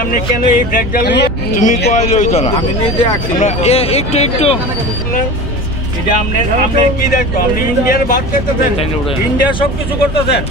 আপনি কেন এই তুমি কয় লইত না আমি নিজে একটু একটু এটা আপনার কি দেখো আপনি ইন্ডিয়ার বাদ করতেছেন ইন্ডিয়ার সবকিছু করতেছেন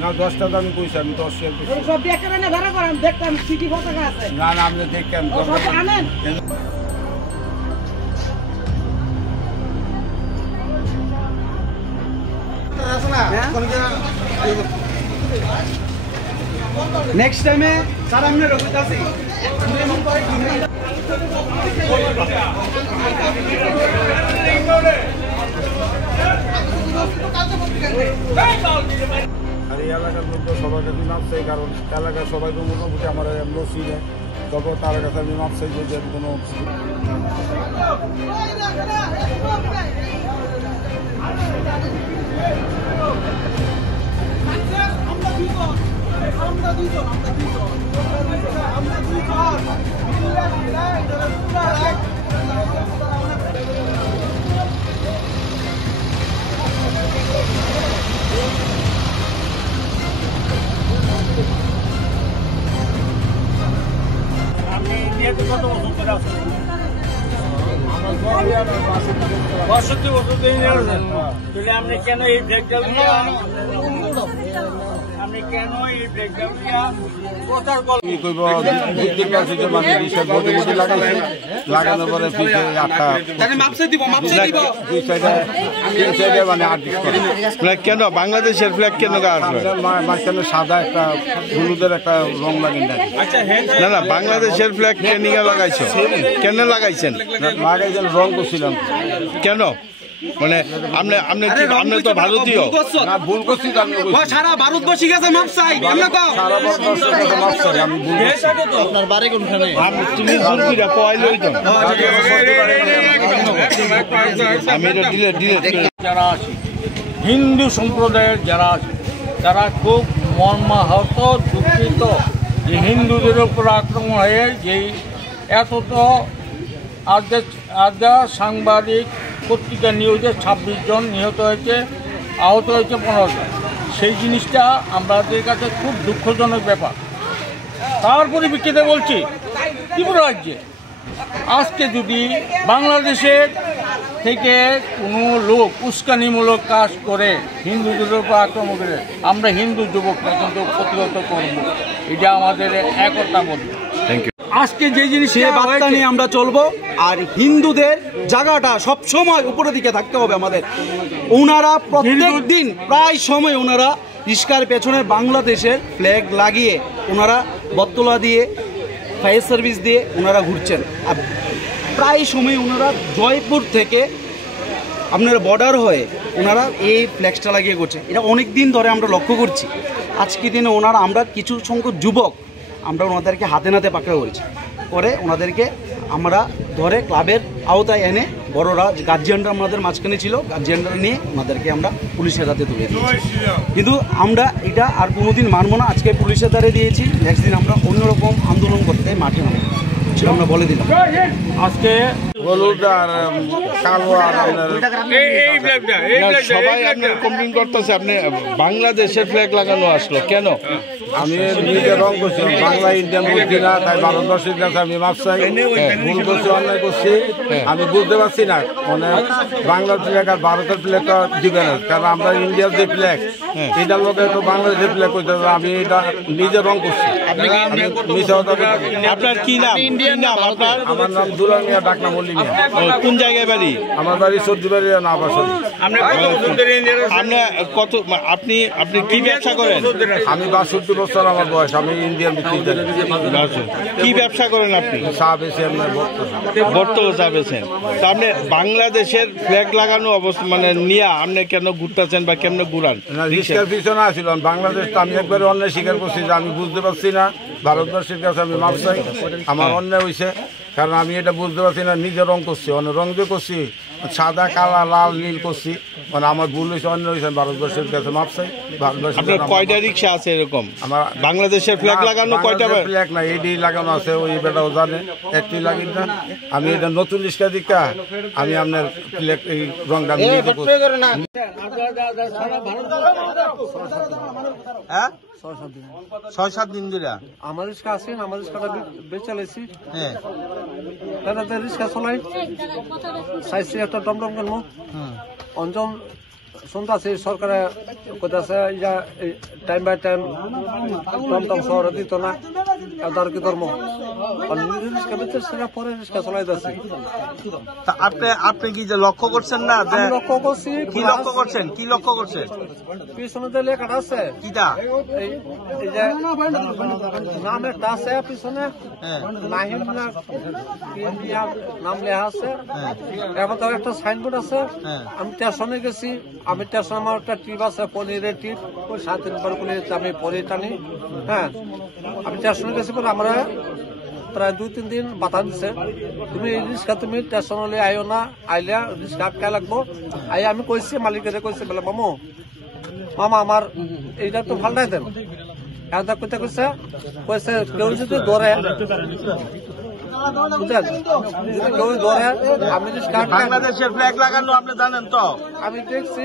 না 10 টাকা আমি কইছি আমি 10 শেয়ার করছি সব দেখেন না ধরা করেন দেখতাম সিটি পতাকা আছে না না আপনি দেখেন সব আনেন নেক্সট টাইমে স্যার আমরা রবিত আছি আর এই এলাকার লোক সবার কাছে মাপ চাই কারণ এলাকার সবাই তো মোটামুটি আমার এমন চিনে তখন তার কাছে আমি মাপ চাই যে কোনো কত বছর ধরে আছেন 62 বছর ধরে আছেন তাহলে আপনি কেন এই ব্রেকডাউন আপনি কেন এই ব্রেকডাউন প্রচার করলেন কি কইব বুদ্ধির কাছে যে মানে বিশেষ বডি লাগানোর পরে পিছে আটা তাহলে মাপসে দিব দুই সাইডে মানে আট ফ্ল্যাগ কেন বাংলাদেশের ফ্ল্যাগ কেন আসবে মাঝখানে সাদা একটা হলুদের একটা রং লাগিয়ে দেয় আচ্ছা না না বাংলাদেশের ফ্ল্যাগ কেন লাগাইছো কেন লাগাইছেন লাগাইছেন রং করছিলাম কেন মানে আপনি কি আপনি তো ভারতীয় না ভুল করছি আমি সারা ভারতবর্ষী গেছে মাপ চাই আমরা তো সারা ভারতবর্ষের গেছে মাপ চাই আমি ভুল করছি আপনার বাড়ি কোনখানে আমি তুমি জুলবিরা কয় লইতো আমি এটা দিলে যারা আছে হিন্দু সম্প্রদায়ের যারা আছে তারা খুব মর্মাহত দুঃখিত যে হিন্দুদের উপর আক্রমণ হয়ে যে এতত আজ সাংবাদিক পত্রিকা নিউজে 26 জন নিহত হয়েছে আহত হয়েছে 15 জন সেই জিনিসটা আমাদের কাছে খুব দুঃখজনক ব্যাপার তার পরিপ্রেক্ষিতে বলছি ত্রিপুরা রাজ্যে আজকে যদি বাংলাদেশের থেকে কোনো লোক উস্কানিমূলক কাজ করে হিন্দুদের উপর আক্রমণ করে আমরা হিন্দু যুবকরা কিন্তু প্রতিহত করব এটা আমাদের একতা বলবো থ্যাংক ইউ আজকে যে জিনিস বার্তা নিয়ে আমরা চলবো আর হিন্দুদের জায়গাটা সবসময় উপরের দিকে থাকতে হবে আমাদের ওনারা প্রত্যেক দিন প্রায় সময় ওনারা রিস্কার পেছনে বাংলাদেশের ফ্ল্যাগ লাগিয়ে ওনারা বটতলা দিয়ে ফায়ার সার্ভিস দিয়ে ওনারা ঘুরছেন আর প্রায় সময় ওনারা জয়পুর থেকে আপনার বর্ডার হয়ে ওনারা এই ফ্ল্যাগসটা লাগিয়ে করছে এটা অনেক দিন ধরে আমরা লক্ষ্য করছি আজকে দিনে ওনারা আমরা কিছু সংখ্যক যুবক আমরা ওনাদেরকে হাতে নাতে পাকড়া করেছি করে ওনাদেরকে আমরা ধরে ক্লাবের আওতায় এনে বড়রা গার্জিয়ানরা আমাদের মাঝখানে ছিল গার্জিয়ানরা নিয়ে ওনাদেরকে আমরা পুলিশের হাতে তুলে দিয়েছি কিন্তু আমরা এটা আর কোনোদিন মানবো না আজকে পুলিশের দ্বারে দিয়েছি নেক্সট দিন আমরা অন্যরকম আন্দোলন করতে মাঠে নামবো সেটা আমরা বলে দিলাম আজকে হলুদ আর কালো আর সবাই আপনার কমপ্লেন করতেছে আপনি বাংলাদেশের ফ্ল্যাগ লাগানো আসলো কেন আমি নিজে রং করছি, বাংলা ইন্ডিয়ান বুঝছি না, তাই ভারতবর্ষের কাছে আমি মাপ চাই। ভুল করছি, অন্যায় করছি, আমি বুঝতে পারছি না। মানে বাংলার ফ্ল্যাগ আর ভারতের ফ্ল্যাগ তো দিবে না, কারণ আমরা ইন্ডিয়ার যে ফ্ল্যাগ এটার লোকে তো বাংলাদেশের ফ্ল্যাগ করতে হবে। আমি এটা নিজে রং করছি। আপনার কি নাম? আপনার? আমার নাম দুলাল মিয়া, ডাকনাম অলি মিয়া। কোন জায়গায় বাড়ি? আমার বাড়ি সর্দি বাড়ি না বাসরি। আপনি কি ব্যবসা করেন? আমি 62 বছর আমার বয়স। আমি ইন্ডিয়ান বিক্রি। কি ব্যবসা করেন আপনি? চা বেশি বর্তমান চা বেছেন। তা আপনি বাংলাদেশের ফ্ল্যাগ লাগানো অবস্থা মানে নিয়ে আপনি কেন ঘুরতেছেন বা কেমন ঘুরান? রিস্কার পিছনে আসছিলাম। বাংলাদেশ তো আমি একবারে অন্যায় স্বীকার করছি যে আমি বুঝতে পারছি না। ভারতবর্ষের কাছে আমি মাপ চাই। আমার অন্যায় হয়েছে, কারণ আমি এটা বুঝতে পারছি না। নিজে রং করছি, অন্য রং দিয়ে করছি, সাদা কালা লাল নীল করছি। মানে আমার ভুল হয়েছে, অন্য হয়েছে। ভারতবর্ষের কাছে মাপ চাই। আপনার কয়টা রিক্সা আছে এরকম? আমার বাংলাদেশের ফ্ল্যাগ লাগানো কয়টা? ফ্ল্যাগ না, এডি লাগানো আছে, ওই বেটাও জানে, একটি লাগি না। আমি এটা নতুন রিক্সা দিকা আমি আপনার ফ্ল্যাগ এই রংটা হ্যাঁ 6-7 দিন ধরে আমার রিক্সা আছে, আমার রিক্সাটা বেচে লাইছি। হ্যাঁ, রিক্সা চলাই চাইছি একটা টমটম কিনবো। অঞ্চল শুনতে আছে সরকারে কোথাছে টাইম বাই টাইম টমটম শহরে দিত না, এদার কি ধর্ম রিক্সা বেচে সেটা পরে রিক্সা চলাই যাচ্ছে। আপনি কি যে লক্ষ্য করছেন না? লক্ষ্য করছি। কি লক্ষ্য করছেন? কি লক্ষ্য করছেন? পিছনে যে লেখাটা আছে কিটা এই যে নাম একটা আছে পিছনে, নাহিম না নাম লেখা আছে। এবার তার একটা সাইনবোর্ড আছে। আমি স্টেশনে গেছি, আমি স্টেশন আমার একটা টিপ আছে, পনিরের টিপ, ওই 7 বার করে আমি পনির টানি। হ্যাঁ, আমি স্টেশনে গেছি পরে আমরা প্রায় 2-3 দিন বাধা দিচ্ছে, তুমি এই রিক্সা তুমি স্টেশনলে আইও না, আইলে রিক্সা আটকা লাগবো। আই আমি কইছি মালিকের কইছি বলে মামা আমার এইটা তো ফাল্টাই দেন। এটা কইতে কইছে কেউ যদি ধরে বাংলাদেশের ফ্ল্যাগ লাগানো আপনি জানেন তো? আমি দেখছি।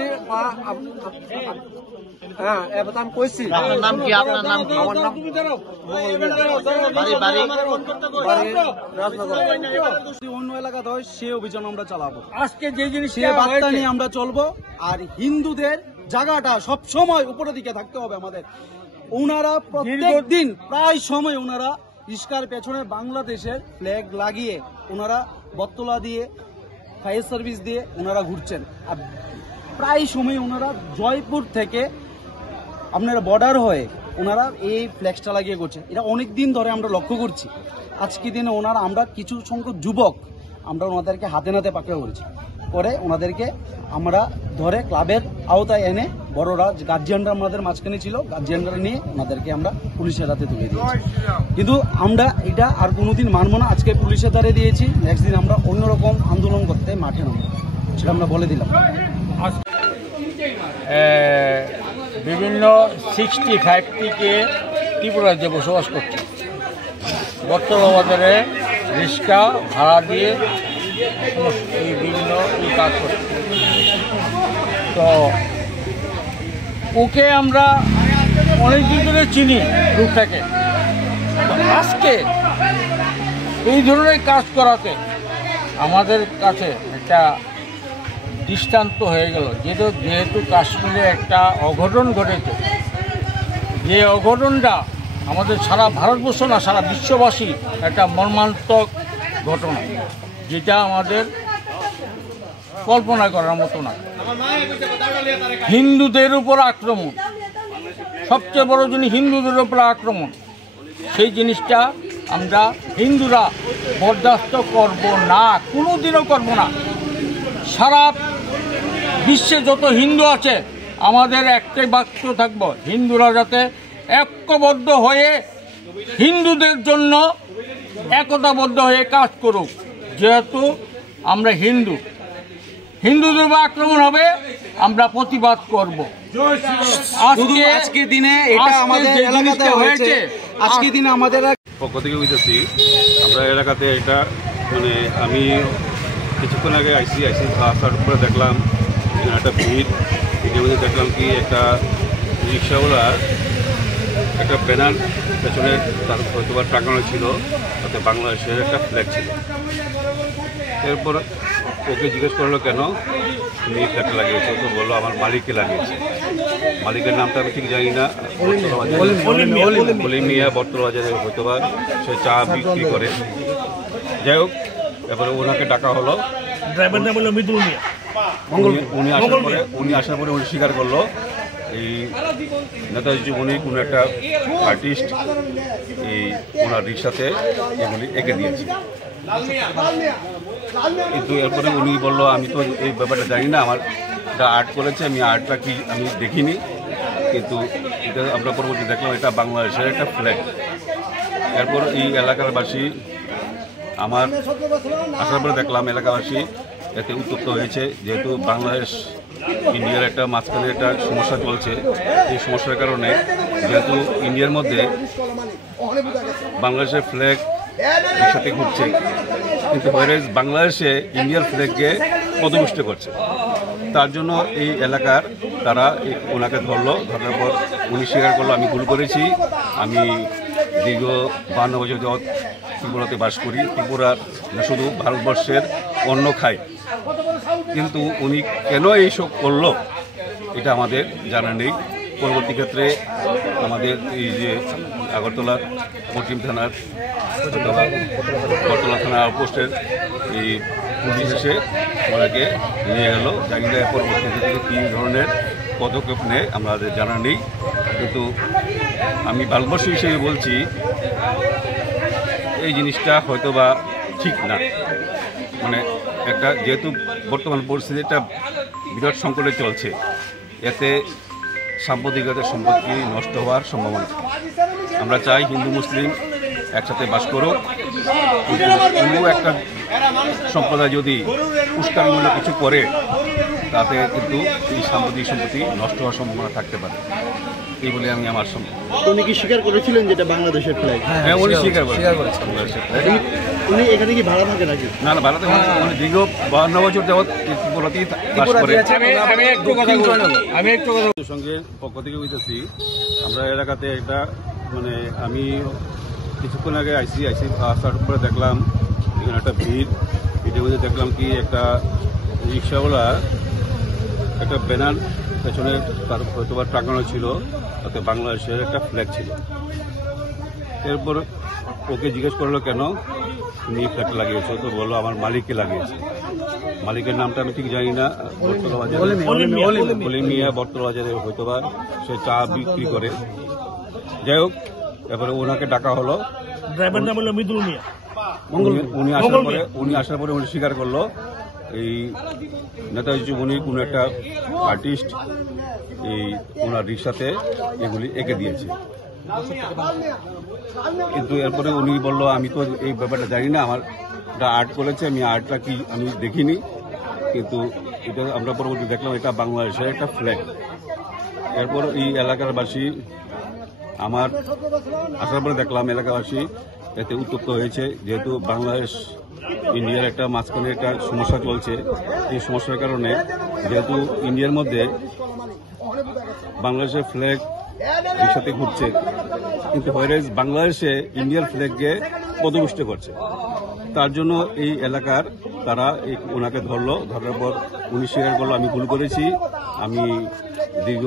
হ্যাঁ, এবার আমি কইছি। আপনার নাম কি? আপনার নাম কি? আমার নাম অন্য এলাকাতে হয় সে অভিযান আমরা চালাবো। আজকে যে জিনিস বার্তা নিয়ে আমরা চলবো। আর হিন্দুদের জায়গাটা সব সময় উপরের দিকে থাকতে হবে আমাদের। ওনারা প্রত্যেক দিন প্রায় সময় ওনারা রিস্কার পেছনে বাংলাদেশের ফ্ল্যাগ লাগিয়ে ওনারা বটতলা দিয়ে ফায়ার সার্ভিস দিয়ে ওনারা ঘুরছেন। আর প্রায় সময় ওনারা জয়পুর থেকে আপনারা বর্ডার হয়ে ওনারা এই ফ্ল্যাগটা লাগিয়ে করছে। এটা অনেক দিন ধরে আমরা লক্ষ্য করছি। আজকে দিনে ওনারা আমরা কিছু সংখ্যক যুবক আমরা ওনাদেরকে হাতে নাতে পাকড়ে করেছি। পরে ওনাদেরকে আমরা ধরে ক্লাবের আওতায় এনে বড়রা গার্জিয়ানরা আমাদের মাঝখানে ছিল, গার্জিয়ানরা নিয়ে ওনাদেরকে আমরা পুলিশের হাতে তুলে দিয়েছি। কিন্তু আমরা এটা আর কোনোদিন মানবো না। আজকে পুলিশের দ্বারে দিয়েছি, নেক্সট দিন আমরা অন্যরকম আন্দোলন করতে মাঠে নামবো, সেটা আমরা বলে দিলাম। বিভিন্ন 65 থেকে ত্রিপুরাতে বসবাস করছে। বর্তমান বাজারে রিক্সা ভাড়া দিয়ে এই বিভিন্ন কাজ করছে। তো ওকে আমরা অনেকদিন ধরে চিনি গ্রুপটাকে। আজকে এই ধরনের কাজ করাতে আমাদের কাছে একটা দৃষ্টান্ত হয়ে গেল। যেহেতু কাশ্মীরে একটা অঘটন ঘটেছে, যে অঘটনটা আমাদের সারা ভারতবর্ষ না সারা বিশ্ববাসী একটা মর্মান্তিক ঘটনা, যেটা আমাদের কল্পনা করার মতো না। হিন্দুদের উপর আক্রমণ, সবচেয়ে বড় জিনিস হিন্দুদের উপর আক্রমণ। সেই জিনিসটা আমরা হিন্দুরা বরদাস্ত করব না, কোনোদিনও করব না। সারা বিশ্বে যত হিন্দু আছে আমাদের একটাই বাক্য থাকব, হিন্দুরা যাতে ঐক্যবদ্ধ হয়ে হিন্দুদের জন্য একতাবদ্ধ হয়ে কাজ করুক। যেহেতু আমরা হিন্দুদের উপর আক্রমণ হবে, আমরা প্রতিবাদ করব। আজকে দিনে এটা আমাদের এলাকাতে হয়েছে। আজকে দিনে আমাদের পক্ষ থেকে হইতেছি আমরা এলাকাতে এটা মানে আমি কিছুক্ষণ আগে আইসি আসার পরে দেখলাম একটা ভিড়। ভিড়ের মধ্যে দেখলাম কি একটা রিক্সাওয়ালা একটা ব্যানার পেছনে তার হয়তো বা টাঙানো ছিল, তাতে বাংলাদেশের একটা ফ্ল্যাগ ছিল। এরপর ওকে জিজ্ঞেস করলো কেন তুমি এই ফ্ল্যাগটা লাগিয়েছো, তো বললো আমার মালিককে লাগিয়েছে। মালিকের নামটা আমি ঠিক জানি না, মিয়া বর্তমানে হয়তো বা সে চা বিক্রি করে। যাই হোক, এরপরে ওনাকে ডাকা হলো, ড্রাইভার নাম হলো মৃদুল মিয়া। উনি আসার পরে উনি স্বীকার করলো এই নেতাজি উনি কোনো একটা আর্টিস্ট এই ওনার রিক্সাতে এগুলি এঁকে দিয়েছে। কিন্তু এরপরে উনি বললো আমি তো এই ব্যাপারটা জানি না, আমার এটা আর্ট করেছে, আমি আর্টটা কি আমি দেখিনি, কিন্তু এটা আমরা পরবর্তী দেখলাম এটা বাংলাদেশের একটা ফ্ল্যাগ। এরপর এই এলাকারবাসী আমার আসার পরে দেখলাম এলাকাবাসী এতে উত্তপ্ত হয়েছে, যেহেতু বাংলাদেশ ইন্ডিয়ার একটা মাঝখানে একটা সমস্যা চলছে। এই সমস্যার কারণে যেহেতু ইন্ডিয়ার মধ্যে বাংলাদেশের ফ্ল্যাগ সাথে ঘুরছে, কিন্তু বাংলাদেশে ইন্ডিয়ার ফ্ল্যাগকে পদপুষ্ট করছে। তার জন্য এই এলাকার তারা ওনাকে ধরলো, ধরার পর উনি স্বীকার করলো আমি ভুল করেছি, আমি দীর্ঘ 52 বছর যাবৎ ত্রিপুরাতে বাস করি, ত্রিপুরার শুধু ভারতবর্ষের অন্ন খাই, কিন্তু উনি কেন এইসব করলো এটা আমাদের জানা নেই। পরবর্তী ক্ষেত্রে আমাদের এই যে আগরতলার পশ্চিম থানার বটতলা থানা আউটপোস্টের এই পুলিশ এসে ওনাকে নিয়ে গেল, জানি না পরবর্তী ক্ষেত্রে কী ধরনের পদক্ষেপ নেয় আমাদের জানা নেই। কিন্তু আমি ভারতবর্ষ হিসেবে বলছি এই জিনিসটা হয়তো বা ঠিক না। মানে একটা যেহেতু বর্তমান পরিস্থিতিটা বিরাট সংকটে চলছে, এতে সাম্প্রদায়িকতার সম্পত্তি নষ্ট হওয়ার সম্ভাবনা। আমরা চাই হিন্দু মুসলিম একসাথে বাস করুক, কিন্তু কোনো একটা সম্প্রদায় যদি উস্কানিমূলক কিছু করে তাতে কিন্তু এই সাম্প্রদায়িক সম্পত্তি নষ্ট হওয়ার সম্ভাবনা থাকতে পারে, এই বলে আমি আমার উনি কি স্বীকার করেছিলেন যেটা বাংলাদেশের ফ্ল্যাগ? হ্যাঁ, উনি স্বীকার করেছেন। উনি এখানে কি ভাড়া থাকে নাকি? না না, ভারতে উনি দীর্ঘ 52 বছর যাবৎ ত্রিপুরাতেই বাস করে। আমি একটু সঙ্গে পক্ষ থেকে হইতেছি, আমরা এলাকাতে একটা মানে আমি কিছুক্ষণ আগে আসার পরে দেখলাম এখানে একটা ভিড়ের মধ্যে দেখলাম কি একটা রিক্সাওয়ালা একটা ব্যানার পেছনে তার হয়তো বা টাঙানো ছিল, তাতে বাংলাদেশের একটা ফ্ল্যাগ ছিল। এরপর ওকে জিজ্ঞেস করলো কেন তুমি এই ফ্ল্যাগটা লাগিয়েছো, তো বললো আমার মালিককে লাগিয়েছে। মালিকের নামটা আমি ঠিক জানি না, মিয়া বর্তমানে হয়তো বা সে চা বিক্রি করে। যাই হোক, এরপরে ওনাকে ডাকা হলো, ড্রাইভার নাম হলো মৃদুল মিয়া। উনি আসার পরে উনি স্বীকার করলো এই নেতাজি উনি কোনো একটা আর্টিস্ট এই ওনার রিক্সাতে এগুলি এঁকে দিয়েছে। কিন্তু এরপরে উনি বললো আমি তো এই ব্যাপারটা জানি না, আমার এটা আর্ট করেছে, আমি আর্টটা কি আমি দেখিনি, কিন্তু এটা আমরা পরবর্তী দেখলাম এটা বাংলাদেশের একটা ফ্ল্যাগ। এরপর এই এলাকারবাসী আমার আসার পরে দেখলাম এলাকাবাসী এতে উত্তপ্ত হয়েছে, যেহেতু বাংলাদেশ ইন্ডিয়ার একটা মাঝখানে একটা সমস্যা চলছে। এই সমস্যার কারণে যেহেতু ইন্ডিয়ার মধ্যে বাংলাদেশের ফ্ল্যাগ সাথে ঘুরছে, কিন্তু বাংলাদেশে ইন্ডিয়ার ফ্ল্যাগকে পদপুষ্ট করছে। তার জন্য এই এলাকার তারা ওনাকে ধরলো, ধরার পর উনি স্বীকার করলো আমি ভুল করেছি, আমি দীর্ঘ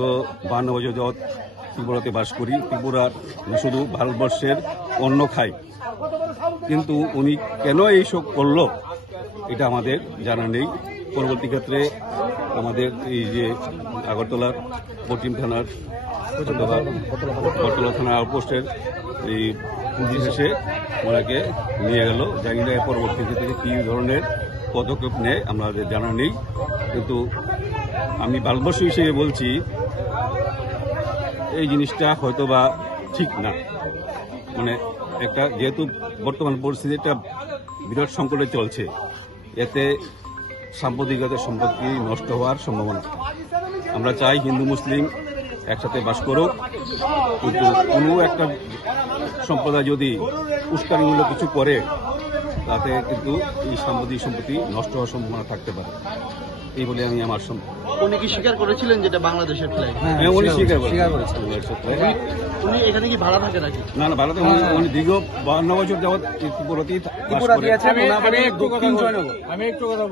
52 বছর যাবৎ ত্রিপুরাতে বাস করি, ত্রিপুরার শুধু ভারতবর্ষের অন্ন খাই, কিন্তু উনি কেন এইসব করলো এটা আমাদের জানা নেই। পরবর্তী ক্ষেত্রে আমাদের এই যে আগরতলার পশ্চিম থানার বটতলা থানা আউটপোস্টের এই পুলিশ এসে ওনাকে নিয়ে গেল, জানি না পরবর্তী ক্ষেত্রে কী ধরনের পদক্ষেপ নেয় আমাদের জানা নেই। কিন্তু আমি ভারতবর্ষ হিসেবে বলছি এই জিনিসটা হয়তো বা ঠিক না। মানে একটা যেহেতু বর্তমান পরিস্থিতিটা বিরাট সংকটে চলছে, এতে সাম্প্রদায়িকতার সম্পত্তি নষ্ট হওয়ার সম্ভাবনা। আমরা চাই হিন্দু মুসলিম একসাথে বাস করুক, কিন্তু কোনো একটা সম্প্রদায় যদি উস্কানিমূলক কিছু করে তাতে কিন্তু এই সাম্প্রদায়িক সম্পত্তি নষ্ট হওয়ার সম্ভাবনা থাকতে পারে, এই বলে আমি আমার উনি কি স্বীকার করেছিলেন যেটা বাংলাদেশের ফ্ল্যাগ? উনি স্বীকার করেছেন। উনি এখানে কি ভাড়া থাকে নাকি? না না, ভারতে উনি দীর্ঘ 52 বছর যাবৎ ত্রিপুরাতেই বাস করে। আমি একটু কথা